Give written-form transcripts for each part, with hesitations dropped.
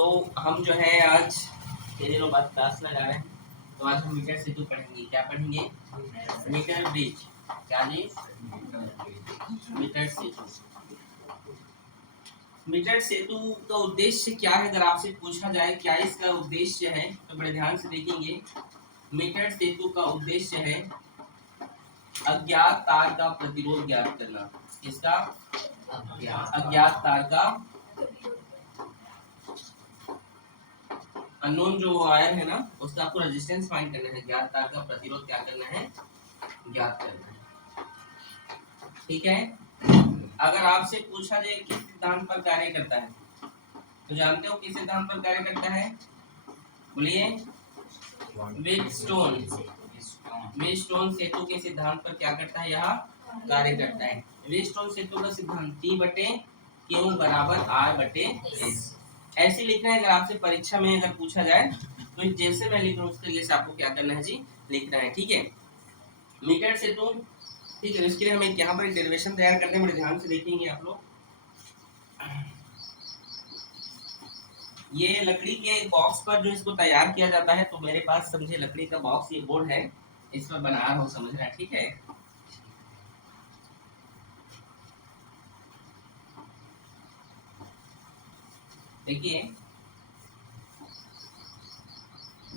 तो हम जो है आज कई दिनों बाद क्लास लगा रहे हैं, तो आज हम मीटर सेतु पढ़ेंगे। क्या पढ़ेंगे? Metre bridge. क्या जी? मीटर सेतु। मीटर सेतु का उद्देश्य क्या है? अगर आपसे पूछा जाए क्या इसका उद्देश्य है, तो बड़े ध्यान से देखेंगे। मीटर सेतु का उद्देश्य है अज्ञात तार का प्रतिरोध ज्ञात करना। किसका? अज्ञात तार का, अननोन जो वायर है ना, उसका आपको रेजिस्टेंस फाइंड करना है। ज्ञात तार का प्रतिरोध क्या करना है? ज्ञात करना है। ठीक है। अगर आपसे पूछा जाए किस सिद्धांत पर कार्य करता है, तो जानते हो किस सिद्धांत पर कार्य करता है? बोलिए। व्हीटस्टोन। व्हीटस्टोन सेतु के सिद्धांत पर क्या करता है? यह कार्य करता है। व्हीटस्टोन सेतु का सिद्धांत T/Q बराबर R/S। ऐसे लिखना है। अगर आपसे परीक्षा में अगर पूछा जाए तो जैसे मैं लिख रहा हूँ उस तरीके से आपको क्या करना है जी? लिखना है। ठीक है। मीटर सेतु, ठीक है। इसके लिए हमें यहाँ पर डेरिवेशन तैयार करते हैं, बड़े ध्यान से देखेंगे आप लोग। ये लकड़ी के बॉक्स पर जो इसको तैयार किया जाता है, तो मेरे पास समझे लकड़ी का बॉक्स, ये बोर्ड है, इस पर बना रहा हूँ, समझ रहा है? ठीक है। देखिए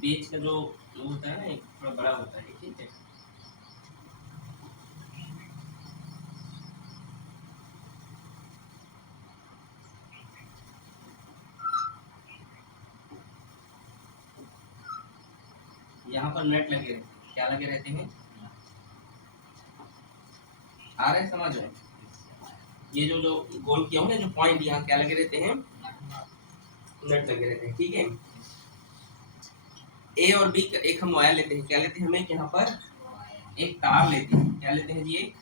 बीच का जो होता है ना, एक थोड़ा बड़ा होता है। ठीक है। यहाँ पर नट लगे रहते हैं। क्या लगे रहते हैं? आ रहे समझ में? ये जो जो गोल किया हूँ ना, जो पॉइंट, यहाँ क्या लगे रहते हैं? नट लगे रहते हैं। ठीक है। ए और बी का एक हम वायर लेते हैं। क्या लेते हैं? हमें यहाँ पर एक तार लेते हैं। क्या लेते हैं जी?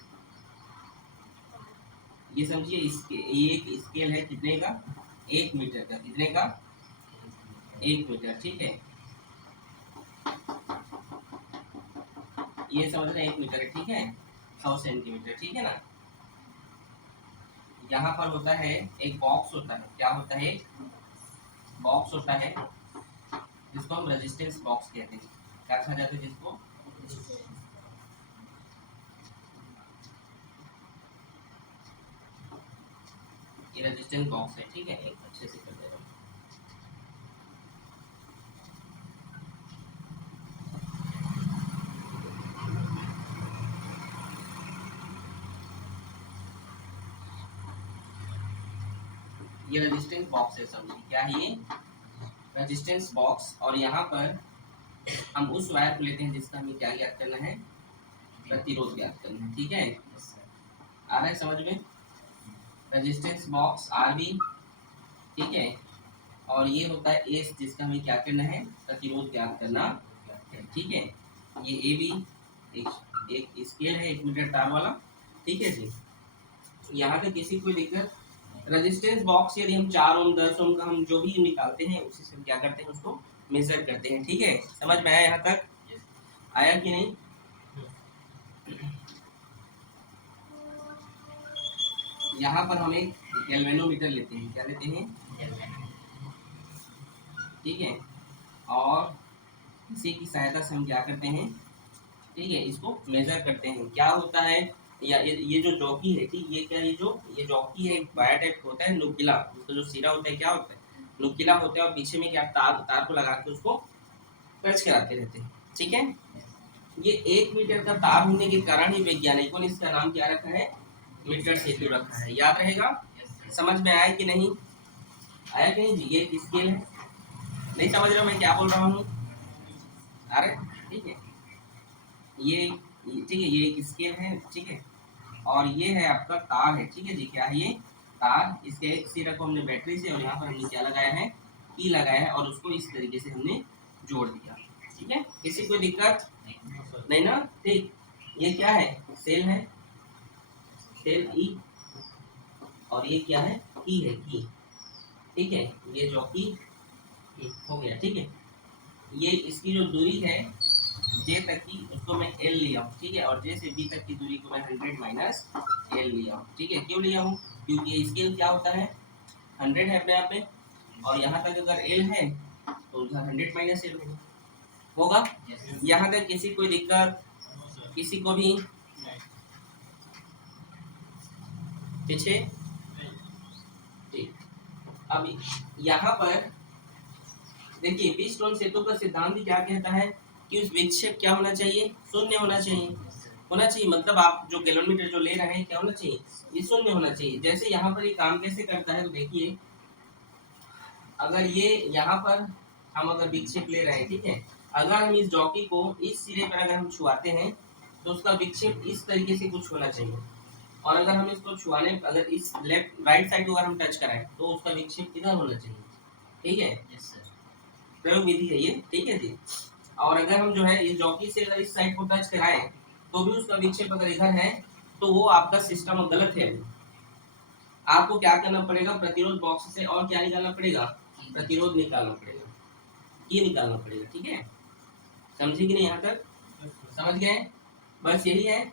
ये समझिए, ये एक स्केल है कितने का? 1 मीटर का। कितने का? 1 मीटर। ठीक है। ये समझ रहे हैं 1 मीटर है। ठीक है। 100 सेंटीमीटर। ठीक है ना। यहाँ पर होता है एक बॉक्स होता है। क्या होता है? बॉक्स होता है जिसको हम रेजिस्टेंस बॉक्स कहते हैं। क्या कहा जाता है जिसको? ये रेजिस्टेंस बॉक्स है। ठीक है। एक अच्छे से कर दे रहा हूँ। ये रेजिस्टेंस बॉक्स है, समझिए। क्या है ये? Resistance box. और यहाँ पर हम उस वायर को लेते हैं जिसका हमें क्या ज्ञात करना है? प्रतिरोध ज्ञात करना है। ठीक है। आ रहा है समझ में? Resistance box RB। ठीक है। और ये होता है एस, जिसका हमें क्या करना है? प्रतिरोध ज्ञात करना है। ठीक है। ये AB एक स्केल है 1 मीटर तार वाला। ठीक है जी। यहाँ पे किसी कोई दिक्कत? रेजिस्टेंस बॉक्स यदि हम 4 ओम 10 ओम का हम जो भी निकालते हैं, उसी से हम क्या करते हैं? उसको मेजर करते हैं। ठीक है। समझ में आया यहाँ तक? आया कि नहीं? यहाँ पर हम एक गैल्वेनोमीटर लेते हैं। क्या लेते हैं? ठीक है। और इसी की सहायता से हम क्या करते हैं? ठीक है, इसको मेजर करते हैं। क्या होता है? या ये जो जॉकी है, ठीक, ये क्या, ये जॉकी है, वायर टाइप होता है, नुकीला। उसका जो सिरा होता है क्या होता है? नुकीला होता है। और पीछे में क्या, तार को लगा के उसको टच कराते रहते हैं। ठीक है। ये 1 मीटर का तार होने के कारण ही वैज्ञानिकों ने इसका नाम क्या रखा है? मीटर सेतु रखा है। याद रहेगा? समझ में आया कि नहीं? आया कि नहीं जी? ये एक स्केल है। नहीं समझ रहे हो मैं क्या बोल रहा हूँ? अरे ठीक है। ये ठीक है, ये एक स्केल है। ठीक है। और ये है आपका तार है। ठीक है जी। क्या है ये? तार। इसके एक सिरे को हमने बैटरी से, और यहाँ पर हमने क्या लगाया है? की लगाया है, और उसको इस तरीके से हमने जोड़ दिया। ठीक है। किसी कोई दिक्कत नहीं ना? ठीक। ये क्या है? सेल है, सेल ई। और ये क्या है? की है, की। ठीक है। ये जो की हो गया। ठीक है। ये इसकी जो दूरी है जे तक की, उसको मैं एल लिया हूँ। ठीक है। और जे से बी तक की दूरी को मैं 100 माइनस एल लिया हूँ। ठीक है। क्यों लिया हूँ? क्योंकि स्केल क्या होता है? 100 है अपने आप में। और यहाँ तक अगर एल है तो उधर 100 माइनस एल होगा। यहाँ तक किसी कोई दिक्कत, किसी को भी पीछे? ठीक। अब यहाँ पर देखिए व्हीटस्टोन सेतु का सिद्धांत क्या कहता है कि उस विक्षेप क्या होना चाहिए, शून्य होना चाहिए। होना चाहिए मतलब आप जो किलोमीटर जो ले रहे हैं क्या होना चाहिए, ये शून्य होना चाहिए। जैसे यहाँ पर ये काम कैसे करता है तो देखिए, अगर ये यहाँ पर हम अगर विक्षेप ले रहे हैं, ठीक है, अगर हम इस जॉकी को इस सिरे पर अगर हम छुआते हैं तो उसका विक्षेप इस तरीके से कुछ होना चाहिए, और अगर हम इसको छुआने अगर इस लेफ्ट राइट साइड को अगर हम टच कराएं तो उसका विक्षेप किधर होना चाहिए, ठीक है। प्रयोग विधि है ये, ठीक है जी। और अगर हम जो है इस जॉकी से अगर इस साइड को टच कराएं तो भी उसका विक्षेप अगर इधर है तो वो आपका सिस्टम गलत है। आपको क्या करना पड़ेगा, प्रतिरोध बॉक्स से और क्या निकालना पड़ेगा, प्रतिरोध निकालना पड़ेगा, ये निकालना पड़ेगा, ठीक है। समझे कि नहीं, यहाँ तक समझ गए? बस यही है।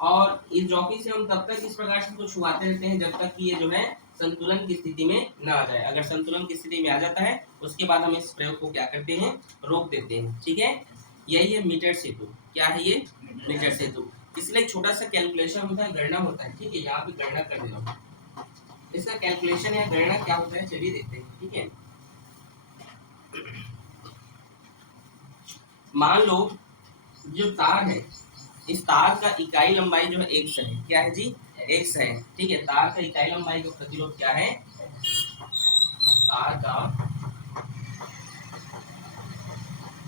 और इस जॉकी से हम तब तक इस प्रकार से इसको छुआते रहते हैं जब तक कि ये जो है संतुलन की स्थिति में ना आ जाए। अगर संतुलन की स्थिति में आ जाता है उसके बाद हम इस प्रयोग को क्या करते हैं, रोक देते हैं, ठीक है। यही है मीटर सेतु। क्या है ये, मीटर सेतु। इसलिए एक छोटा सा कैलकुलेशन होता है, गणना होता है, ठीक है। यहाँ पे गणना कर दे रहा हूँ, इसका कैलकुलेशन या गणना क्या होता है चलिए देखते हैं, ठीक है। मान लो जो तार है, इस तार का इकाई लंबाई जो है x है, क्या है जी, x है, ठीक है। तार का इकाई लंबाई का प्रतिरोध क्या है, तार का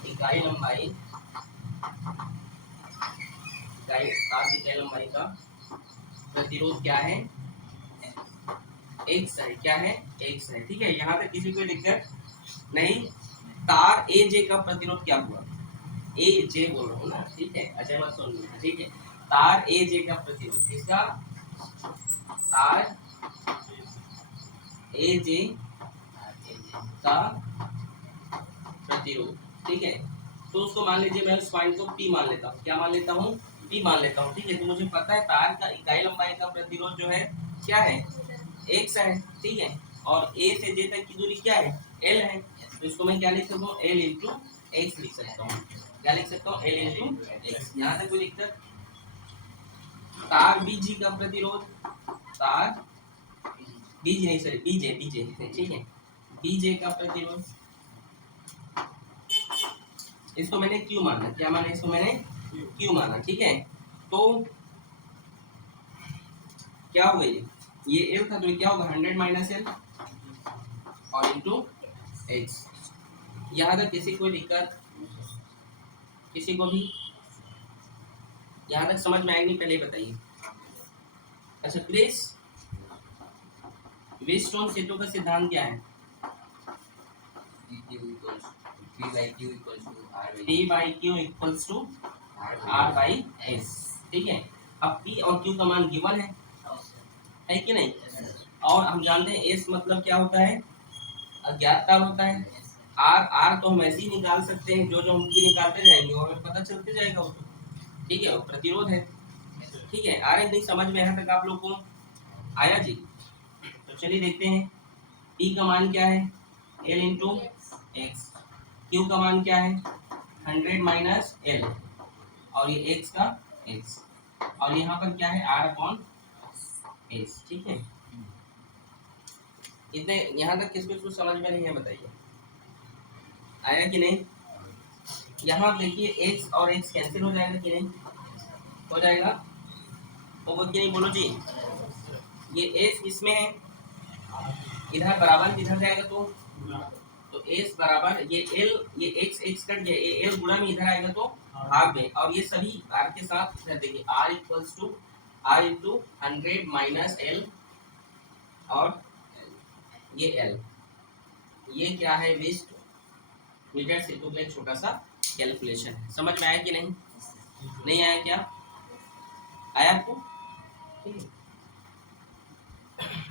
इकाई लंबाई, तार की इकाई लंबाई का प्रतिरोध क्या है, x है, क्या है, x है, ठीक है। यहाँ तक किसी कोई दिक्कत नहीं। तार ए जे का प्रतिरोध क्या हुआ, ए जे बोल रहा हूँ ना, ठीक है, अच्छा मत सुनिए, ठीक है। तार ए जे का प्रतिरोध, किसका, तार ए जे का प्रतिरोध, ठीक है। तो उसको मान लीजिए मैं उस पॉइंट को P मान लेता हूँ, क्या मान लेता हूँ, P मान लेता हूँ, ठीक है। तो मुझे पता है तार का इकाई लंबाई का प्रतिरोध जो है क्या है, x है, ठीक है। और A से J तक की दूरी क्या है, L है। तो इसको मैं क्या लिख सकता हूँ, L इंटू एक्स लिख सकता हूँ, क्या लिख सकता हूँ, L इंटू एक्स। यहाँ तक कोई दिक्कत? तार BG का प्रतिरोध, तार BG नहीं सॉरी BJ, ठीक है, BJ का प्रतिरोध, इसको मैंने Q माना, क्या माना, इसको मैंने Q माना, ठीक है। तो क्या होगा, ये L था तो क्या होगा 100 माइनस एल और इंटू एक्स। यहाँ तक किसी कोई दिक्कत, किसी को भी यहाँ तक समझ में आएगी, पहले बताइए। अच्छा प्लीज, व्हीटस्टोन सेतु का सिद्धांत क्या है, P by Q equals to R by S, ठीक है। अब P और Q का मान गिवन है कि नहीं। और हम जानते हैं S मतलब क्या होता है, अज्ञात तार होता है। R तो हम ऐसे ही निकाल सकते हैं, जो हम P निकालते जाएंगे और हमें पता चलते जाएगा वो, ठीक है, वो प्रतिरोध है, ठीक है। आ रही नहीं समझ में, यहाँ तक आप लोग को आया जी। तो चलिए देखते हैं, P का मान क्या है, L इंटू एक्स, Q का मान क्या है 100 माइनस एल, और ये x का x, और यहाँ पर क्या है R अपॉन एस, ठीक है। इतने यहाँ तक किसको कुछ समझ में नहीं है बताइए, आया कि नहीं। यहाँ देखिए x और x कैंसिल हो जाएगा कि नहीं, हो जाएगा, होगा कि नहीं, बोलो जी। ये s इसमें है, इधर बराबर इधर जाएगा तो s बराबर ये l, ये x कट गया, ये l गुणा में इधर आएगा तो भाग में, और ये सभी r के साथ देखिए r equals to r into 100 minus L और ये l, ये क्या है वेस्ट मीटर सेतु का एक छोटा सा कैलकुलेशन है। समझ में आया कि नहीं, नहीं आया क्या, आया आपको, ठीक है।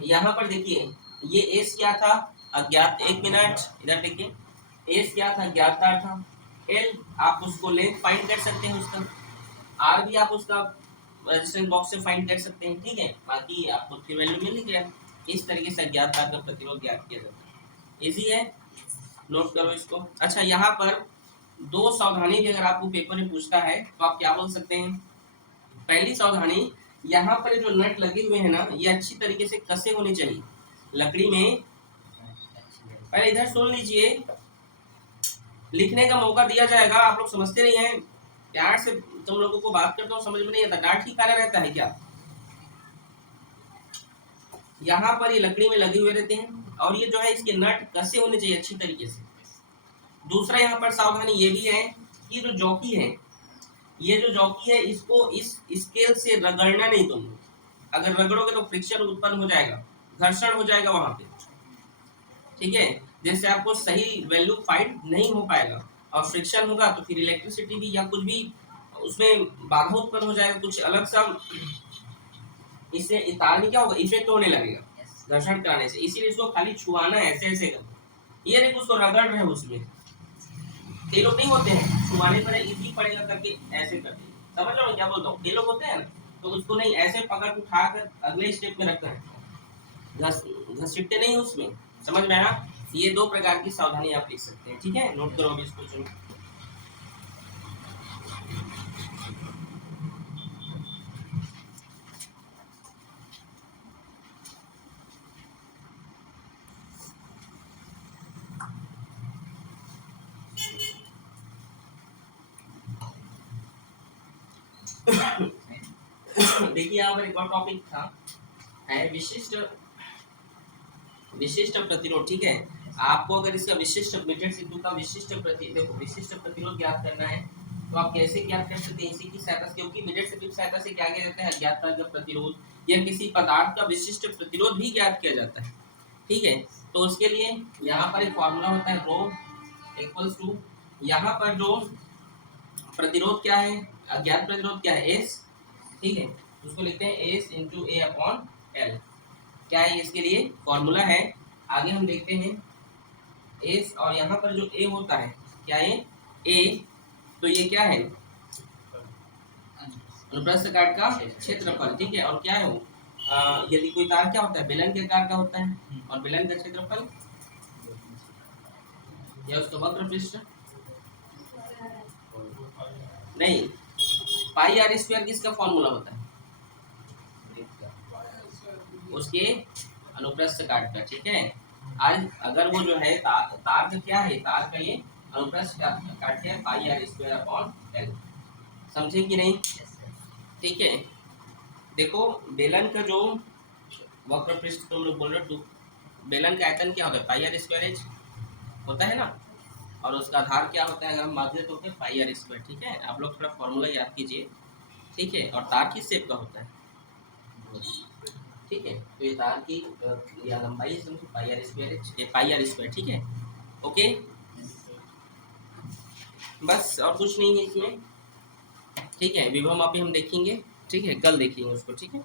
यहाँ पर देखिए ये s क्या था, अज्ञात, एक मिनट इधर देखिए, s क्या था, अज्ञात तार था। l आप उसको लेंथ फाइंड कर सकते हैं उसका, r भी आप उसका रेजिस्टेंस बॉक्स से फाइंड कर सकते हैं, ठीक है। बाकी आपको फिर वैल्यू मिल गया। इस तरीके से अज्ञात तार का प्रतिरोध ज्ञात किया जाता है। इजी है, नोट करो इसको। अच्छा, यहाँ पर दो सावधानी भी अगर आपको पेपर में पूछता है तो आप क्या बोल सकते हैं। पहली सावधानी, यहाँ पर जो नट लगे हुए हैं ना, ये अच्छी तरीके से कसे होने चाहिए लकड़ी में। पहले इधर सुन लीजिए, लिखने का मौका दिया जाएगा, आप लोग समझते नहीं हैं। प्यार से तुम लोगों को बात करता हूँ, समझ में नहीं आता, डांट ही खाना रहता है क्या। यहाँ पर ये लकड़ी में लगे हुए रहते हैं और ये जो है इसके नट कसे होने चाहिए अच्छी तरीके से। दूसरा यहाँ पर सावधानी ये भी है कि जो जॉकी है, ये जो जॉकी है, इसको इस स्केल से रगड़ना नहीं तुम। अगर रगड़ोगे तो फ्रिक्शन उत्पन्न हो जाएगा, घर्षण हो जाएगा वहां पे, ठीक है, जैसे आपको सही वैल्यू फाइंड नहीं हो पाएगा और फ्रिक्शन होगा तो फिर इलेक्ट्रिसिटी भी या कुछ भी उसमें बाधा उत्पन्न हो जाएगा, कुछ अलग सा। इससे तार में क्या होगा, इफेक्ट होने लगेगा घर्षण कराने से। इसीलिए इसको खाली छुआना है, ऐसे ऐसे कर, ये नहीं उसको रगड़ रहे हो उसमें। कई लोग नहीं होते हैं छुआने पर इजी पड़ेगा करके ऐसे करते हैं, समझ लो मैं क्या बोलता हूँ। कई लोग होते हैं ना, तो उसको नहीं ऐसे पकड़ उठाकर अगले स्टेप में रखना है, घसीटते नहीं उसमें, समझ में आया। ये दो प्रकार की सावधानी आप लिख सकते हैं, ठीक है, नोट करो अभी इसको। चलो देखिए यहाँ पर एक और टॉपिक था, है विशिष्ट प्रतिरोध, ठीक है। आपको अगर इसका विशिष्ट मीटर सिद्धू का विशिष्ट प्रतिरोध ज्ञात करना है तो आप कैसे ज्ञात कर सकते हैं, इसी की सहायता से, क्योंकि मीटर सिद्धू की सहायता से क्या किया जाता है, अज्ञात का प्रतिरोध या किसी पदार्थ का विशिष्ट प्रतिरोध भी ज्ञात किया जाता है, ठीक है। तो उसके लिए यहाँ पर एक फॉर्मूला होता है, रो इक्वल्स टू, यहाँ पर जो प्रतिरोध क्या है, अज्ञात प्रतिरोध क्या है, एस, ठीक है, उसको लिखते हैं एस इंटू ए अपॉन एल। क्या है इसके लिए फॉर्मूला है, आगे हम देखते हैं। एस और यहाँ पर जो ए होता है, क्या है ए, तो ये क्या है, अनुप्रस्थ काट का क्षेत्रफल, ठीक है। और क्या है वो, यदि कोई तार क्या होता है, बेलन के आकार का होता है, और बेलन का क्षेत्रफल या उसका वक्र पृष्ठ, नहीं, पाई आर स्क्वायर किसका फॉर्मूला होता है, उसके अनुप्रस्थ काट का, ठीक है। आज अगर वो जो है तार का क्या है, तार का ये अनुप्रस्थ काट है पाई आर स्क्वायर अपॉन एल, समझे कि नहीं, ठीक है। देखो बेलन का जो वक्र पृष्ठ तुम लोग बोल रहे हो, बेलन का आयतन क्या होता है, पाई आर स्क्वायर एच होता है ना, और उसका आधार क्या होता है, अगर हम माध्यम तो पाई आर स्क्वायर, ठीक है। आप लोग थोड़ा फॉर्मूला याद कीजिए, ठीक है। और तार किस शेप का होता है, ठीक है, तो ये तार की या लंबाई समझो पाई आर स्क्वायर, ठीक है, ओके। बस और कुछ नहीं है इसमें, ठीक है। विभव मापी हम देखेंगे, ठीक है, कल देखेंगे उसको, ठीक है।